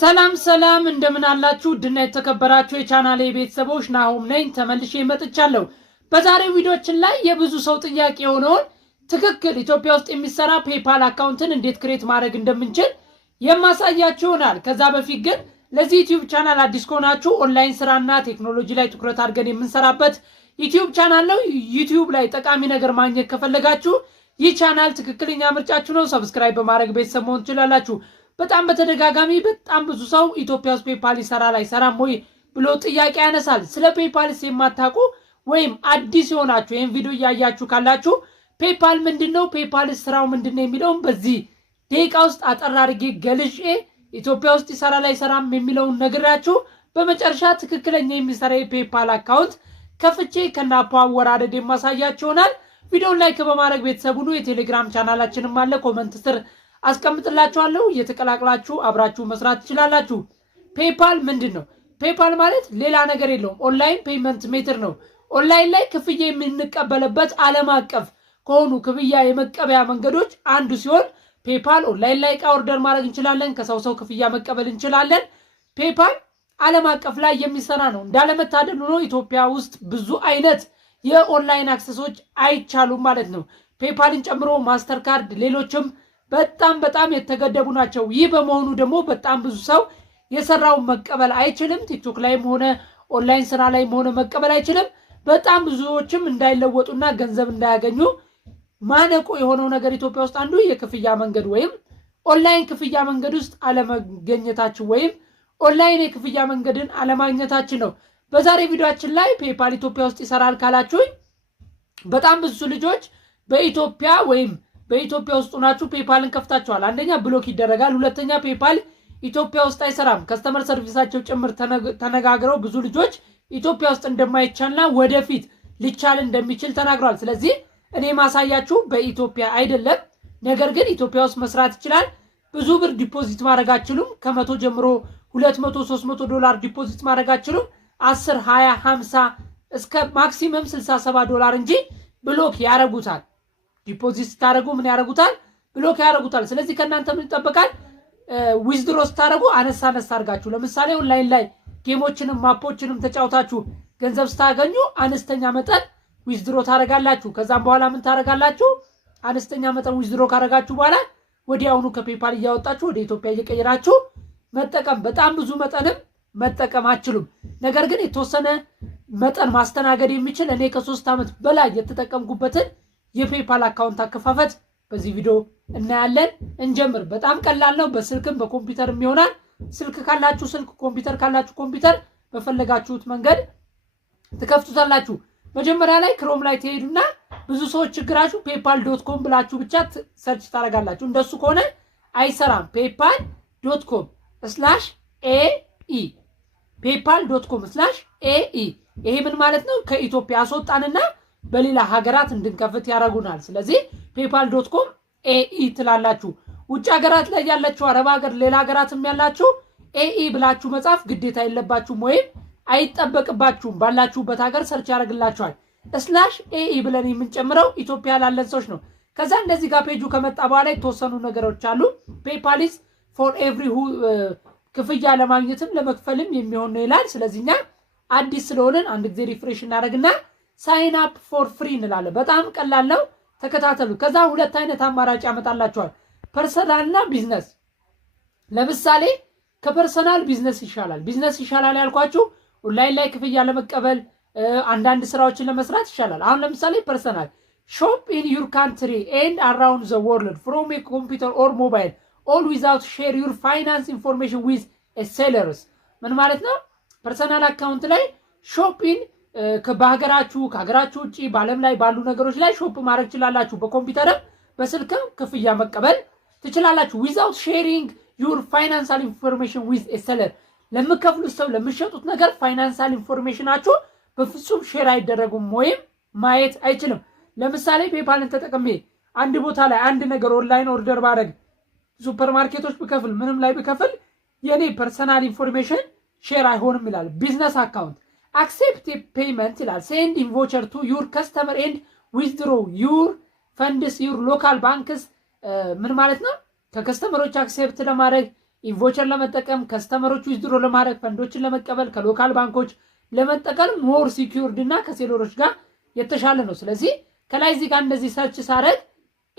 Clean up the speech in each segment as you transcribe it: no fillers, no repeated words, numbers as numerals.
ሰላም እንደምን አላችሁ ድና የተከበራችሁ የቻናሌ ቤተሰቦች ናሆም ነኝ ተመልሼ መጥቻለሁ። በዛሬው ቪዲዮችን ላይ የብዙ ሰው ጥያቄ የሆነውን ትክክል ኢትዮጵያ ውስጥ የሚሰራ ፔፓል አካውንትን እንዴት ክሬት ማድረግ እንደምንችል የማሳያችሁ ይሆናል። ከዛ በፊት ግን ለዚህ ዩቲዩብ ቻናል አዲስ ከሆናችሁ ኦንላይን ስራና ቴክኖሎጂ ላይ ትኩረት አድርገን የምንሰራበት ዩቲዩብ ቻናል ነው። ዩቲዩብ ላይ ጠቃሚ ነገር ማግኘት ከፈለጋችሁ ይህ ቻናል ትክክለኛ ምርጫችሁ ነው። ሰብስክራይብ በማድረግ ቤተሰብ መሆን ትችላላችሁ። በጣም በተደጋጋሚ በጣም ብዙ ሰው ኢትዮጵያ ውስጥ ፔፓል ይሰራል አይሰራም ወይ ብሎ ጥያቄ ያነሳል። ስለ ፔፓልስ የማታውቁ ወይም አዲስ የሆናችሁ ይሄን ቪዲዮ እያያችሁ ካላችሁ ፔፓል ምንድነው፣ ፔፓልስ ስራው ምንድነው የሚለውን በዚህ ደቂቃ ውስጥ አጠር አድርጌ ገልጬ ኢትዮጵያ ውስጥ ይሰራል አይሰራም የሚለውን ነግራችሁ በመጨረሻ ትክክለኛ የሚሰራ የፔፓል አካውንት ከፍቼ ከናፓ አወራረድ የማሳያችሁ ይሆናል። ቪዲዮውን ላይክ በማድረግ ቤተሰብ ሁሉ የቴሌግራም ቻናላችንም አለ ኮሜንት ስር አስቀምጥላችኋለሁ እየተቀላቀላችሁ አብራችሁ መስራት ትችላላችሁ። ፔፓል ምንድነው? ፔፓል ማለት ሌላ ነገር የለውም፣ ኦንላይን ፔመንት ሜትር ነው። ኦንላይን ላይ ክፍያ የምንቀበልበት ዓለም አቀፍ ከሆኑ ክፍያ የመቀበያ መንገዶች አንዱ ሲሆን ፔፓል ኦንላይን ላይ እቃ ኦርደር ማድረግ እንችላለን፣ ከሰው ክፍያ መቀበል እንችላለን። ፔፓል ዓለም አቀፍ ላይ የሚሰራ ነው። እንዳለመታደል ሆኖ ኢትዮጵያ ውስጥ ብዙ አይነት የኦንላይን አክሰሶች አይቻሉም ማለት ነው። ፔፓልን ጨምሮ ማስተር ካርድ ሌሎችም በጣም የተገደቡ ናቸው። ይህ በመሆኑ ደግሞ በጣም ብዙ ሰው የሰራውን መቀበል አይችልም። ቲክቶክ ላይም ሆነ ኦንላይን ስራ ላይም ሆነ መቀበል አይችልም። በጣም ብዙዎችም እንዳይለወጡና ገንዘብ እንዳያገኙ ማነቆ የሆነው ነገር ኢትዮጵያ ውስጥ አንዱ የክፍያ መንገድ ወይም ኦንላይን ክፍያ መንገድ ውስጥ አለመገኘታችን ወይም ኦንላይን የክፍያ መንገድን አለማግኘታችን ነው። በዛሬ ቪዲዮአችን ላይ ፔፓል ኢትዮጵያ ውስጥ ይሰራል ካላችሁኝ በጣም ብዙ ልጆች በኢትዮጵያ ውስጥ ሆናችሁ ፔፓልን ከፍታችኋል። አንደኛ ብሎክ ይደረጋል፣ ሁለተኛ ፔፓል ኢትዮጵያ ውስጥ አይሰራም። ከስተመር ሰርቪሳቸው ጭምር ተነጋግረው ብዙ ልጆች ኢትዮጵያ ውስጥ እንደማይቻልና ወደፊት ሊቻል እንደሚችል ተናግረዋል። ስለዚህ እኔ ማሳያችሁ በኢትዮጵያ አይደለም፣ ነገር ግን ኢትዮጵያ ውስጥ መስራት ይችላል። ብዙ ብር ዲፖዚት ማድረግ አትችሉም። ከ100 ጀምሮ 200 300 ዶላር ዲፖዚት ማድረግ አትችሉም። 10 20 50 እስከ ማክሲመም 67 ዶላር እንጂ ብሎክ ያረጉታል። ዲፖዚት ስታደርጉ ምን ያደርጉታል? ብሎክ ያደርጉታል። ስለዚህ ከእናንተ ምን ይጠበቃል? ዊዝድሮ ስታደርጉ አነሳ አድርጋችሁ ለምሳሌ ኦንላይን ላይ ጌሞችንም ማፖችንም ተጫውታችሁ ገንዘብ ስታገኙ አነስተኛ መጠን ዊዝድሮ ታደርጋላችሁ። ከዛም በኋላ ምን ታደርጋላችሁ? አነስተኛ መጠን ዊዝድሮ ካደረጋችሁ በኋላ ወዲያውኑ ከፔፓል እያወጣችሁ ወደ ኢትዮጵያ እየቀየራችሁ መጠቀም። በጣም ብዙ መጠንም መጠቀም አትችሉም። ነገር ግን የተወሰነ መጠን ማስተናገድ የሚችል እኔ ከ3 ዓመት በላይ የተጠቀምኩበትን የፔፓል አካውንት አከፋፈት በዚህ ቪዲዮ እናያለን። እንጀምር። በጣም ቀላል ነው። በስልክም በኮምፒውተርም ይሆናል። ስልክ ካላችሁ ስልክ፣ ኮምፒውተር ካላችሁ ኮምፒውተር በፈለጋችሁት መንገድ ትከፍቱታላችሁ። መጀመሪያ ላይ ክሮም ላይ ትሄዱና ብዙ ሰዎች ችግራችሁ paypal.com ብላችሁ ብቻ ሰርች ታደርጋላችሁ። እንደሱ ከሆነ አይሰራም። paypal.com/ae paypal.com/ae ይሄ ምን ማለት ነው? ከኢትዮጵያ አስወጣንና በሌላ ሀገራት እንድንከፍት ያደርጉናል። ስለዚህ paypal.com/ae ትላላችሁ። ውጭ ሀገራት ላይ ያላችሁ አረብ ሀገር፣ ሌላ ሀገራትም ያላችሁ ae ብላችሁ መጻፍ ግዴታ የለባችሁም ወይም አይጠበቅባችሁም። ባላችሁበት ሀገር ሰርች ያደርግላችኋል። /ae ብለን የምንጨምረው ኢትዮጵያ ላለን ሰዎች ነው። ከዛ እንደዚህ ጋር ፔጁ ከመጣ በኋላ የተወሰኑ ነገሮች አሉ። ፔፓል ኢዝ ፎር ኤቭሪ ክፍያ ለማግኘትም ለመክፈልም የሚሆን ነው ይላል። ስለዚህ እኛ አዲስ ስለሆንን አንድ ጊዜ ሪፍሬሽ እናደርግና ሳይን አፕ ፎር ፍሪ እንላለን። በጣም ቀላል ነው፣ ተከታተሉ። ከዛ ሁለት አይነት አማራጭ ያመጣላችኋል፣ ፐርሰናል እና ቢዝነስ። ለምሳሌ ከፐርሰናል ቢዝነስ ይሻላል ያልኳችሁ ኦንላይን ላይ ክፍያ ለመቀበል አንዳንድ ስራዎችን ለመስራት ይሻላል። አሁን ለምሳሌ ፐርሰናል ሾፕ ኢን ዩር ካንትሪ ኤንድ አራውንድ ዘ ወርልድ ፍሮም ኤ ኮምፒውተር ኦር ሞባይል ኦል ዊዛውት ሼር ዩር ፋይናንስ ኢንፎርሜሽን ዊዝ ሴለርስ። ምን ማለት ነው? ፐርሰናል አካውንት ላይ ሾፕ ኢን በሀገራችሁ ከሀገራችሁ ውጭ በዓለም ላይ ባሉ ነገሮች ላይ ሾፕ ማድረግ ትችላላችሁ። በኮምፒውተርም በስልክም ክፍያ መቀበል ትችላላችሁ። ዊዛውት ሼሪንግ ዩር ፋይናንሳል ኢንፎርሜሽን ዊዝ ሴለር። ለምከፍሉት ሰው ለምሸጡት ነገር ፋይናንሳል ኢንፎርሜሽናችሁ በፍጹም ሼር አይደረጉም ወይም ማየት አይችልም። ለምሳሌ ፔፓልን ተጠቅሜ አንድ ቦታ ላይ አንድ ነገር ኦንላይን ኦርደር ባደረግ ሱፐርማርኬቶች ብከፍል ምንም ላይ ብከፍል የኔ ፐርሰናል ኢንፎርሜሽን ሼር አይሆንም ይላል። ቢዝነስ አካውንት አክሴፕት ፔመንት ይላል። ሴንድ ኢንቮቸር ቱ ዩር ከስተመር ኤንድ ዊዝድሮ ዩር ፈንድስ ዩር ሎካል ባንክስ። ምን ማለት ነው? ከከስተመሮች አክሴፕት ለማድረግ ኢንቮቸር ለመጠቀም ከስተመሮች ዊዝድሮ ለማድረግ ፈንዶችን ለመቀበል ከሎካል ባንኮች ለመጠቀም ሞር ሲኪዩርድ እና ከሴለሮች ጋር የተሻለ ነው። ስለዚህ ከላይ እዚህ ጋር እንደዚህ ሰርች ሳረግ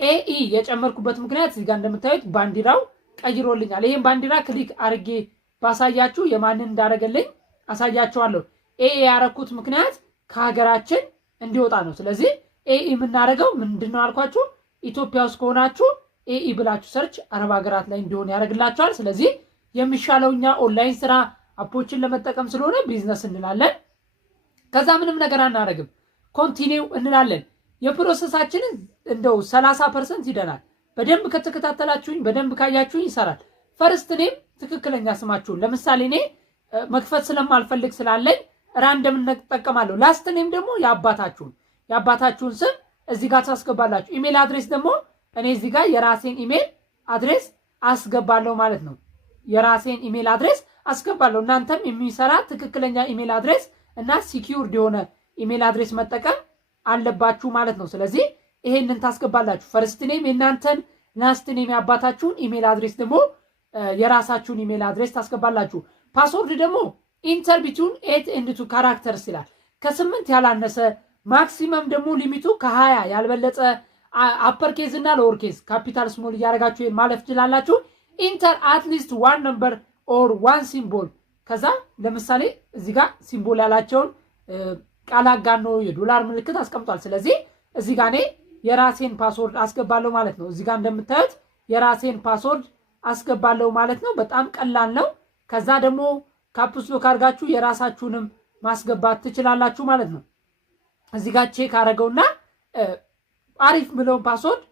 ኤኢ የጨመርኩበት ምክንያት እዚህ ጋር እንደምታዩት ባንዲራው ቀይሮልኛል። ይሄን ባንዲራ ክሊክ አድርጌ ባሳያችሁ የማንን እንዳደረገልኝ አሳያችኋለሁ። ኤኢ ያረኩት ምክንያት ከሀገራችን እንዲወጣ ነው። ስለዚህ ኤኢ የምናደርገው ምንድነው አልኳችሁ? ኢትዮጵያ ውስጥ ከሆናችሁ ኤኢ ብላችሁ ሰርች አረብ ሀገራት ላይ እንዲሆን ያደርግላቸዋል። ስለዚህ የሚሻለው እኛ ኦንላይን ስራ አፖችን ለመጠቀም ስለሆነ ቢዝነስ እንላለን። ከዛ ምንም ነገር አናደርግም፣ ኮንቲኒው እንላለን። የፕሮሰሳችንን እንደው 30% ይደናል። በደንብ ከተከታተላችሁኝ በደንብ ካያችሁኝ ይሰራል። ፈርስት ኔም ትክክለኛ ስማችሁን ለምሳሌ እኔ መክፈት ስለማልፈልግ ስላለኝ ራንደም እንጠቀማለሁ። ላስት ኔም ደግሞ የአባታችሁን ስም እዚህ ጋር ታስገባላችሁ። ኢሜል አድሬስ ደግሞ እኔ እዚህ ጋር የራሴን ኢሜል አድሬስ አስገባለሁ ማለት ነው። የራሴን ኢሜል አድሬስ አስገባለሁ። እናንተም የሚሰራ ትክክለኛ ኢሜል አድሬስ እና ሲኪዩርድ የሆነ ኢሜል አድሬስ መጠቀም አለባችሁ ማለት ነው። ስለዚህ ይሄንን ታስገባላችሁ። ፈርስት ኔም የእናንተን፣ ላስት ኔም የአባታችሁን፣ ኢሜል አድሬስ ደግሞ የራሳችሁን ኢሜል አድሬስ ታስገባላችሁ። ፓስወርድ ደግሞ ኢንተር ቢትዊን 8 and 2 ካራክተርስ ይላል። ከ8 ያላነሰ ማክሲመም ደግሞ ሊሚቱ ከ20 ያልበለጠ አፐር ኬዝ እና ሎወር ኬዝ ካፒታል ስሞል እያደረጋችሁ ማለፍ ትችላላችሁ። ኢንተር አትሊስት ዋን ነምበር ኦር ዋን ሲምቦል። ከዛ ለምሳሌ እዚህ ጋር ሲምቦል ያላቸውን ቃል አጋኖ የዶላር ምልክት አስቀምጧል። ስለዚህ እዚህ ጋር እኔ የራሴን ፓስወርድ አስገባለሁ ማለት ነው። እዚህ ጋር እንደምታዩት የራሴን ፓስወርድ አስገባለሁ ማለት ነው። በጣም ቀላል ነው። ከዛ ደግሞ ካፕስ ሎክ አድርጋችሁ የራሳችሁንም ማስገባት ትችላላችሁ ማለት ነው። እዚህ ጋር ቼክ አደረገውና አሪፍ ብለውን ፓስወርድ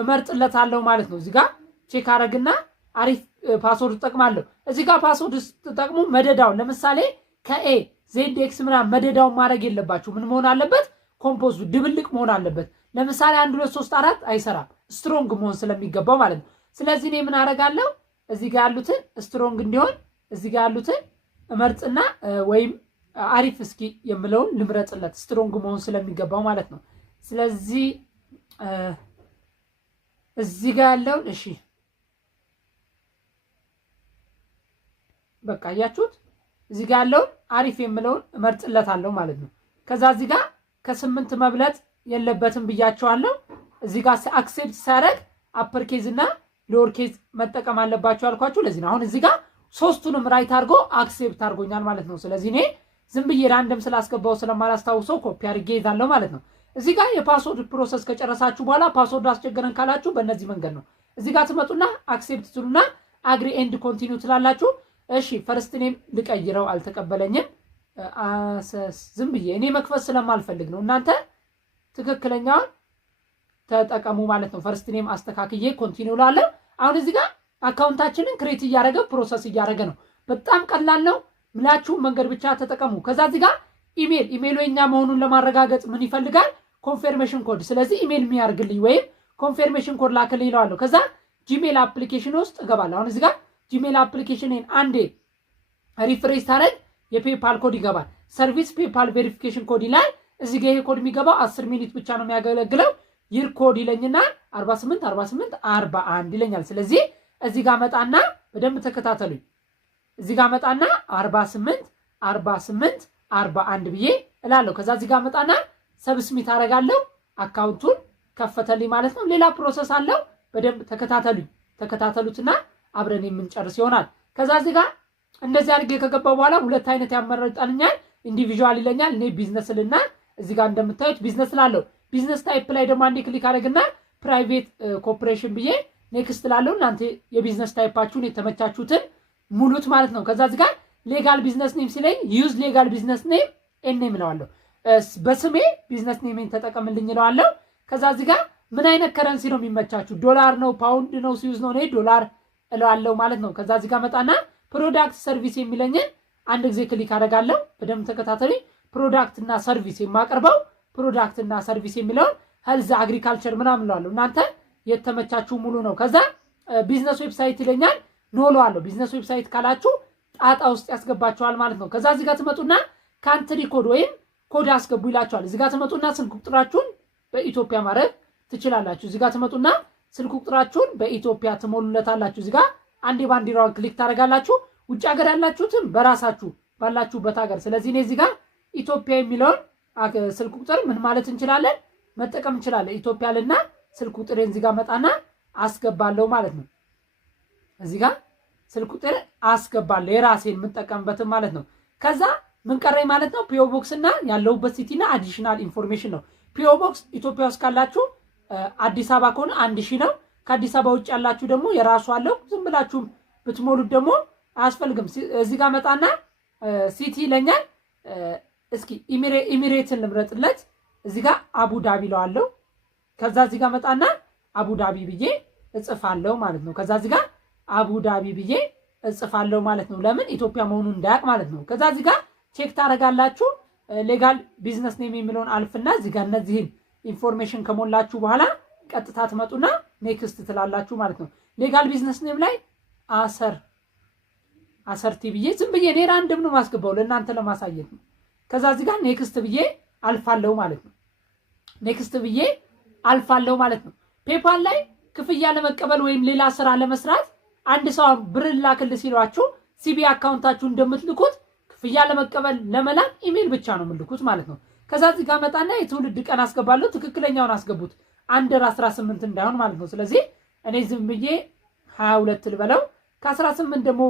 እመርጥለታለሁ ማለት ነው። እዚህ ጋር ቼክ አደረግና አሪፍ ፓስወርድ እጠቅማለሁ። እዚህ ጋር ፓስወርድ ስትጠቅሙ መደዳውን ለምሳሌ ከኤ ዜድ ኤክስ ምናምን መደዳውን ማድረግ የለባችሁ። ምን መሆን አለበት? ኮምፖዙ ድብልቅ መሆን አለበት። ለምሳሌ 1 2 3 4 አይሰራም፣ ስትሮንግ መሆን ስለሚገባው ማለት ነው። ስለዚህ እኔ ምን አደርጋለሁ? እዚህ ጋር ያሉትን ስትሮንግ እንዲሆን እዚህ ጋር ያሉትን እመርጥና ወይም አሪፍ እስኪ የምለውን ልምረጥለት፣ ስትሮንግ መሆን ስለሚገባው ማለት ነው። ስለዚህ እዚህ ጋር ያለውን እሺ በቃ አያችሁት? እዚህ ጋር ያለውን አሪፍ የምለውን እመርጥለታለሁ ማለት ነው። ከዛ እዚህ ጋር ከ8 መብለጥ የለበትም ብያቸዋለሁ። እዚህ ጋር አክሴፕት ሳደርግ አፐር ኬዝ እና ሎወር ኬዝ መጠቀም አለባቸው አልኳችሁ። ለዚህ ነው አሁን እዚህ ጋር ሶስቱንም ራይት አድርጎ አክሴፕት አድርጎኛል ማለት ነው። ስለዚህ እኔ ዝም ብዬ ራንደም ስላስገባው ስለማላስታውሰው ኮፒ አድርጌ ይዛለሁ ማለት ነው። እዚህ ጋር የፓስወርድ ፕሮሰስ ከጨረሳችሁ በኋላ ፓስወርድ አስቸገረን ካላችሁ በእነዚህ መንገድ ነው። እዚህ ጋር ትመጡና አክሴፕት ትሉና አግሪ ኤንድ ኮንቲኒው ትላላችሁ። እሺ ፈርስት ኔም ልቀይረው፣ አልተቀበለኝም። ዝም ብዬ እኔ መክፈት ስለማልፈልግ ነው። እናንተ ትክክለኛውን ተጠቀሙ ማለት ነው። ፈርስት ኔም አስተካክዬ ኮንቲኒው ላለው። አሁን እዚህ ጋር አካውንታችንን ክሬት እያደረገ ፕሮሰስ እያደረገ ነው። በጣም ቀላል ነው። ምላችሁን መንገድ ብቻ ተጠቀሙ። ከዛ እዚህ ጋር ኢሜሉ የኛ መሆኑን ለማረጋገጥ ምን ይፈልጋል? ኮንፌርሜሽን ኮድ። ስለዚህ ኢሜል የሚያርግልኝ ወይም ኮንፌርሜሽን ኮድ ላክልኝ ይለዋለሁ። ከዛ ጂሜል አፕሊኬሽን ውስጥ እገባለሁ። አሁን እዚህ ጋር ጂሜል አፕሊኬሽንን አንዴ ሪፍሬሽ ታደርግ የፔፓል ኮድ ይገባል። ሰርቪስ ፔፓል ቬሪፊኬሽን ኮድ ይላል። እዚህ ጋር ይሄ ኮድ የሚገባው 10 ሚኒት ብቻ ነው የሚያገለግለው። ይር ኮድ ይለኝና 48 ይለኛል። ስለዚህ እዚህ ጋር መጣና በደንብ ተከታተሉኝ። እዚህ ጋር መጣና 48 ብዬ እላለሁ። ከዛ እዚህ ጋር መጣና ሰብስሚት አደርጋለሁ። አካውንቱን ከፈተልኝ ማለት ነው። ሌላ ፕሮሰስ አለው። በደንብ ተከታተሉትና አብረን የምንጨርስ ይሆናል። ከዛ እዚህ ጋር እንደዚህ አድርጌ ከገባው በኋላ ሁለት አይነት ያመረጣልኛል። ኢንዲቪዥዋል ይለኛል። እኔ ቢዝነስ ልና እዚህ ጋር እንደምታዩት ቢዝነስ ላለው ቢዝነስ ታይፕ ላይ ደግሞ አንዴ ክሊክ አድርግና ፕራይቬት ኮርፖሬሽን ብዬ ኔክስት ላለው እናንተ የቢዝነስ ታይፓችሁን የተመቻችሁትን ሙሉት ማለት ነው። ከዛ እዚህ ጋር ሌጋል ቢዝነስ ኔም ሲለኝ ዩዝ ሌጋል ቢዝነስ ኔም ኤንኔም እለዋለሁ። በስሜ ቢዝነስ ኔምን ተጠቀምልኝ እለዋለሁ። ከዛ እዚህ ጋር ምን አይነት ከረንሲ ነው የሚመቻችሁ? ዶላር ነው፣ ፓውንድ ነው፣ ስዊዝ ነው? እኔ ዶላር እለዋለሁ ማለት ነው። ከዛ እዚህ ጋር መጣና ፕሮዳክት ሰርቪስ የሚለኝን አንድ ጊዜ ክሊክ አደርጋለሁ። በደንብ ተከታተሉ። ፕሮዳክት እና ሰርቪስ የማቀርበው ፕሮዳክት እና ሰርቪስ የሚለውን ሄልዝ አግሪካልቸር ምናምን እለዋለሁ። እናንተ የተመቻችሁ ሙሉ ነው። ከዛ ቢዝነስ ዌብሳይት ይለኛል። ኖ እለዋለሁ። ቢዝነስ ዌብሳይት ካላችሁ ጣጣ ውስጥ ያስገባችኋል ማለት ነው። ከዛ እዚህ ጋር ትመጡና ካንትሪ ኮድ ወይም ኮድ አስገቡ ይላችኋል። እዚህ ጋር ትመጡና ስልክ ቁጥራችሁን በኢትዮጵያ ማድረግ ትችላላችሁ። እዚህ ጋር ትመጡና ስልክ ቁጥራችሁን በኢትዮጵያ ትሞሉለታላችሁ። እዚህ ጋር አንዴ ባንዲራውን ክሊክ ታደርጋላችሁ። ውጭ ሀገር ያላችሁትም በራሳችሁ ባላችሁበት ሀገር። ስለዚህ እኔ እዚህ ጋር ኢትዮጵያ የሚለውን ስልክ ቁጥር ምን ማለት እንችላለን መጠቀም እንችላለን። ኢትዮጵያ ልና ስልክ ቁጥሬን እዚህ ጋር መጣና አስገባለሁ ማለት ነው። እዚህ ጋር ስልክ ቁጥር አስገባለሁ የራሴን የምጠቀምበትን ማለት ነው። ከዛ ምን ቀረኝ ማለት ነው ፒኦ ቦክስ እና ያለሁበት ሲቲና አዲሽናል ኢንፎርሜሽን ነው። ፒኦ ቦክስ ኢትዮጵያ ውስጥ ካላችሁ አዲስ አበባ ከሆነ 1000 ነው። ከአዲስ አበባ ውጭ ያላችሁ ደግሞ የራሱ አለው። ዝም ብላችሁ ብትሞሉት ደግሞ አያስፈልግም። እዚህ ጋር መጣና ሲቲ ይለኛል። እስኪ ኢሚሬትን ልምረጥለት። እዚህ ጋር አቡዳቢ ለዋለሁ። ከዛ እዚህ ጋር መጣና አቡዳቢ ብዬ እጽፋለሁ ማለት ነው። ከዛ እዚህ ጋር አቡዳቢ ብዬ እጽፋለሁ ማለት ነው። ለምን ኢትዮጵያ መሆኑን እንዳያውቅ ማለት ነው። ከዛ እዚህ ጋር ቼክ ታደርጋላችሁ። ሌጋል ቢዝነስ ኔም የሚለውን አልፍና እዚህ ጋር እነዚህን ኢንፎርሜሽን ከሞላችሁ በኋላ ቀጥታ ትመጡና ኔክስት ትላላችሁ ማለት ነው። ሌጋል ቢዝነስ ኔም ላይ አሰርቲ ብዬ ዝም ብዬ እኔ ራንደም ነው ማስገባው ለእናንተ ለማሳየት ነው። ከዛ እዚህ ጋር ኔክስት ብዬ አልፋለሁ ማለት ነው። ኔክስት ብዬ አልፋለሁ ማለት ነው። ፔፓል ላይ ክፍያ ለመቀበል ወይም ሌላ ስራ ለመስራት አንድ ሰው ብር ላክል ሲሏችሁ ሲቢ አካውንታችሁ እንደምትልኩት ክፍያ ለመቀበል ለመላክ ኢሜል ብቻ ነው የምልኩት ማለት ነው። ከዛ እዚህ ጋር መጣና የትውልድ ቀን አስገባለሁ። ትክክለኛውን አስገቡት አንደር 18 እንዳይሆን ማለት ነው። ስለዚህ እኔ ዝም ብዬ 22 ልበለው። ከ18 ደግሞ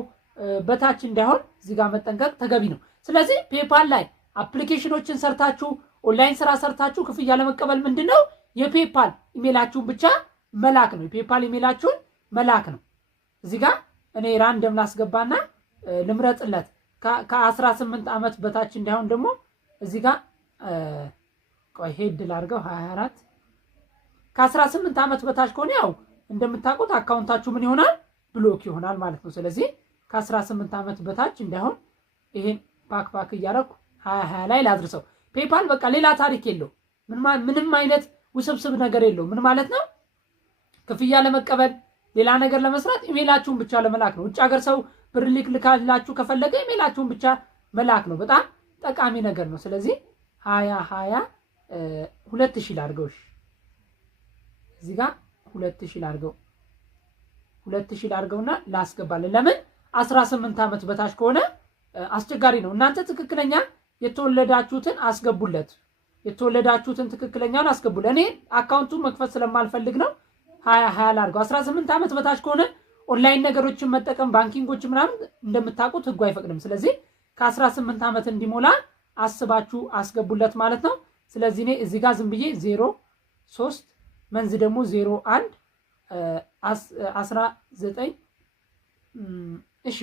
በታች እንዳይሆን እዚህ ጋር መጠንቀቅ ተገቢ ነው። ስለዚህ ፔፓል ላይ አፕሊኬሽኖችን ሰርታችሁ ኦንላይን ስራ ሰርታችሁ ክፍያ ለመቀበል ምንድነው የፔፓል ኢሜላችሁን ብቻ መላክ ነው። የፔፓል ኢሜላችሁን መላክ ነው። እዚህ ጋር እኔ ራንደም ላስገባና ልምረጥለት። ከ18 ዓመት በታች እንዳይሆን ደግሞ እዚህ ጋር ቆይ ሄድ ላድርገው 24 ከ18 ዓመት በታች ከሆነ ያው እንደምታውቁት አካውንታችሁ ምን ይሆናል ብሎክ ይሆናል ማለት ነው። ስለዚህ ከ18 ዓመት በታች እንዳይሆን ይሄን ፓክ እያደረኩ 20 ላይ ላድርሰው። ፔፓል በቃ ሌላ ታሪክ የለው ምንም አይነት ውስብስብ ነገር የለው። ምን ማለት ነው ክፍያ ለመቀበል ሌላ ነገር ለመስራት ኢሜላችሁን ብቻ ለመላክ ነው። ውጭ ሀገር ሰው ብር ልካላችሁ ከፈለገ ኢሜላችሁን ብቻ መላክ ነው። በጣም ጠቃሚ ነገር ነው። ስለዚህ 2020 ላድርገው። እዚህ ጋር 2000 ላድርገውና ላስገባለን። ለምን 18 ዓመት በታች ከሆነ አስቸጋሪ ነው። እናንተ ትክክለኛ የተወለዳችሁትን አስገቡለት። የተወለዳችሁትን ትክክለኛውን አስገቡለት። እኔ አካውንቱን መክፈት ስለማልፈልግ ነው 20 ላድርገው። 18 ዓመት በታች ከሆነ ኦንላይን ነገሮችን መጠቀም ባንኪንጎች ምናምን እንደምታውቁት ህጉ አይፈቅድም። ስለዚህ ከ18 ዓመት እንዲሞላ አስባችሁ አስገቡለት ማለት ነው። ስለዚህ እኔ እዚህ ጋር ዝም ብዬ 03 መንዝ ደግሞ 01 19 እሺ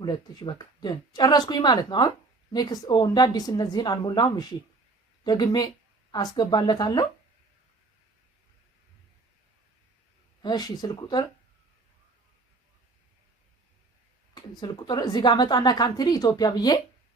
2000 በቃ ደን ጨረስኩኝ ማለት ነው። አሁን ኔክስት እንደ አዲስ እነዚህን አልሞላሁም። እሺ ደግሜ አስገባለታለሁ። እሺ ስልክ ቁጥር እዚህ ጋር መጣና ካንትሪ ኢትዮጵያ ብዬ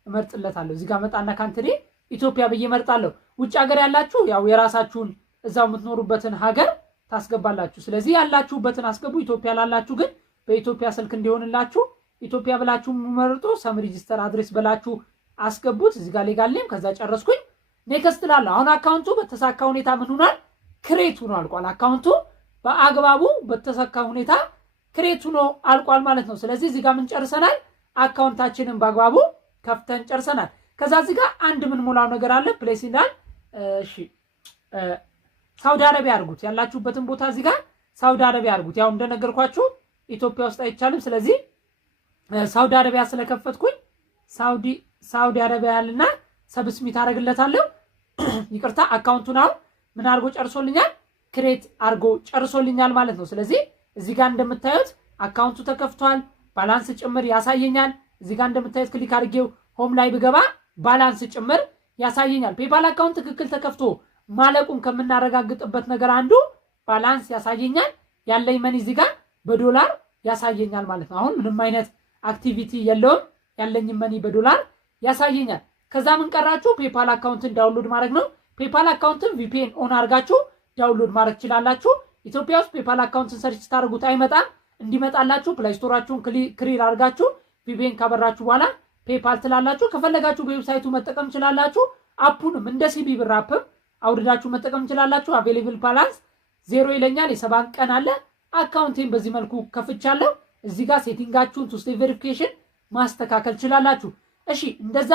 እመርጥለታለሁ። እዚህ ጋር መጣና ካንትሪ ኢትዮጵያ ብዬ እመርጣለሁ። ውጭ ሀገር ያላችሁ ያው የራሳችሁን እዛው የምትኖሩበትን ሀገር ታስገባላችሁ። ስለዚህ ያላችሁበትን አስገቡ። ኢትዮጵያ ላላችሁ ግን በኢትዮጵያ ስልክ እንዲሆንላችሁ ኢትዮጵያ ብላችሁ መርጦ ሰም ሬጂስተር አድሬስ ብላችሁ አስገቡት። እዚህ ጋር ሌጋሌም ከዛ ጨረስኩኝ። ኔክስት ላለሁ አሁን አካውንቱ በተሳካ ሁኔታ ምን ሆኗል? ክሬት ሆኖ አልቋል። አካውንቱ በአግባቡ በተሳካ ሁኔታ ክሬት ሆኖ አልቋል ማለት ነው። ስለዚህ እዚህ ጋር ምን ጨርሰናል? አካውንታችንን በአግባቡ ከፍተን ጨርሰናል። ከዛ እዚህ ጋር አንድ ምን ሞላው ነገር አለ ፕሌስ ይላል። እሺ ሳውዲ አረቢያ አድርጉት። ያላችሁበትን ቦታ እዚህ ጋር ሳውዲ አረቢያ አድርጉት። ያው እንደነገርኳችሁ ኢትዮጵያ ውስጥ አይቻልም። ስለዚህ ሳውዲ አረቢያ ስለከፈትኩኝ ሳውዲ አረቢያ ያልና ሰብስሚት አደርግለታለሁ። ይቅርታ አካውንቱን አሁን ምን አድርጎ ጨርሶልኛል? ክሬት አድርጎ ጨርሶልኛል ማለት ነው። ስለዚህ እዚህ ጋር እንደምታዩት አካውንቱ ተከፍቷል። ባላንስ ጭምር ያሳየኛል። እዚህ ጋር እንደምታዩት ክሊክ አድርጌው ሆም ላይ ብገባ ባላንስ ጭምር ያሳየኛል። ፔፓል አካውንት ትክክል ተከፍቶ ማለቁን ከምናረጋግጥበት ነገር አንዱ ባላንስ ያሳየኛል። ያለኝ መኒ እዚህ ጋር በዶላር ያሳየኛል ማለት ነው። አሁን ምንም አይነት አክቲቪቲ የለውም። ያለኝ መኒ በዶላር ያሳየኛል። ከዛ ምን ቀራችሁ? ፔፓል አካውንትን ዳውንሎድ ማድረግ ነው። ፔፓል አካውንትን ቪፒኤን ኦን አድርጋችሁ ዳውንሎድ ማድረግ ትችላላችሁ። ኢትዮጵያ ውስጥ ፔፓል አካውንትን ሰርች ስታደርጉት አይመጣም። እንዲመጣላችሁ ፕሌይ ስቶራችሁን ክሊር አድርጋችሁ ቪፒኤን ካበራችሁ በኋላ ፔፓል ትላላችሁ። ከፈለጋችሁ በዌብሳይቱ መጠቀም ትችላላችሁ። አፑንም እንደ ሲቢ ብር አፕም አውርዳችሁ መጠቀም ትችላላችሁ። አቬሌብል ባላንስ 0 ይለኛል። የ7 ቀን አለ አካውንቴን በዚህ መልኩ ከፍቻለሁ። እዚህ ጋር ሴቲንጋችሁን ቱ ስቴፕ ቬሪፊኬሽን ማስተካከል ትችላላችሁ። እሺ እንደዛ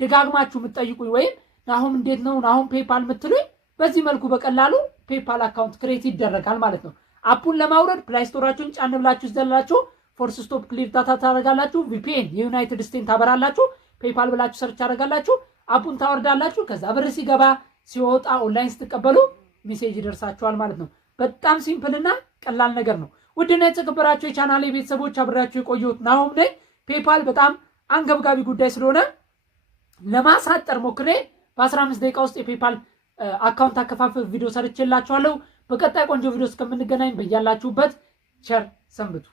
ደጋግማችሁ የምትጠይቁኝ ወይም ናሆም እንዴት ነው ናሆም ፔፓል የምትሉኝ በዚህ መልኩ በቀላሉ ፔፓል አካውንት ክሬት ይደረጋል ማለት ነው። አፑን ለማውረድ ፕላይ ስቶራችሁን ጫን ብላችሁ ይዘላችሁ ፎርስ ስቶፕ ክሊር ዳታ ታደርጋላችሁ። ቪፒኤን የዩናይትድ ስቴትስ ታበራላችሁ። ፔፓል ብላችሁ ሰርች አደርጋላችሁ። አፑን ታወርዳላችሁ። ከዛ ብር ሲገባ ሲወጣ ኦንላይን ስትቀበሉ ሜሴጅ ይደርሳችኋል ማለት ነው። በጣም ሲምፕልና ቀላል ነገር ነው። ውድና የተከበራችሁ የቻናሌ ቤተሰቦች አብራችሁ የቆየሁት ናሆም ነኝ። ፔፓል በጣም አንገብጋቢ ጉዳይ ስለሆነ ለማሳጠር ሞክሬ በ15 ደቂቃ ውስጥ የፔፓል አካውንት አከፋፈል ቪዲዮ ሰርቼላችኋለሁ። በቀጣይ ቆንጆ ቪዲዮ እስከምንገናኝ በያላችሁበት ቸር ሰንብቱ።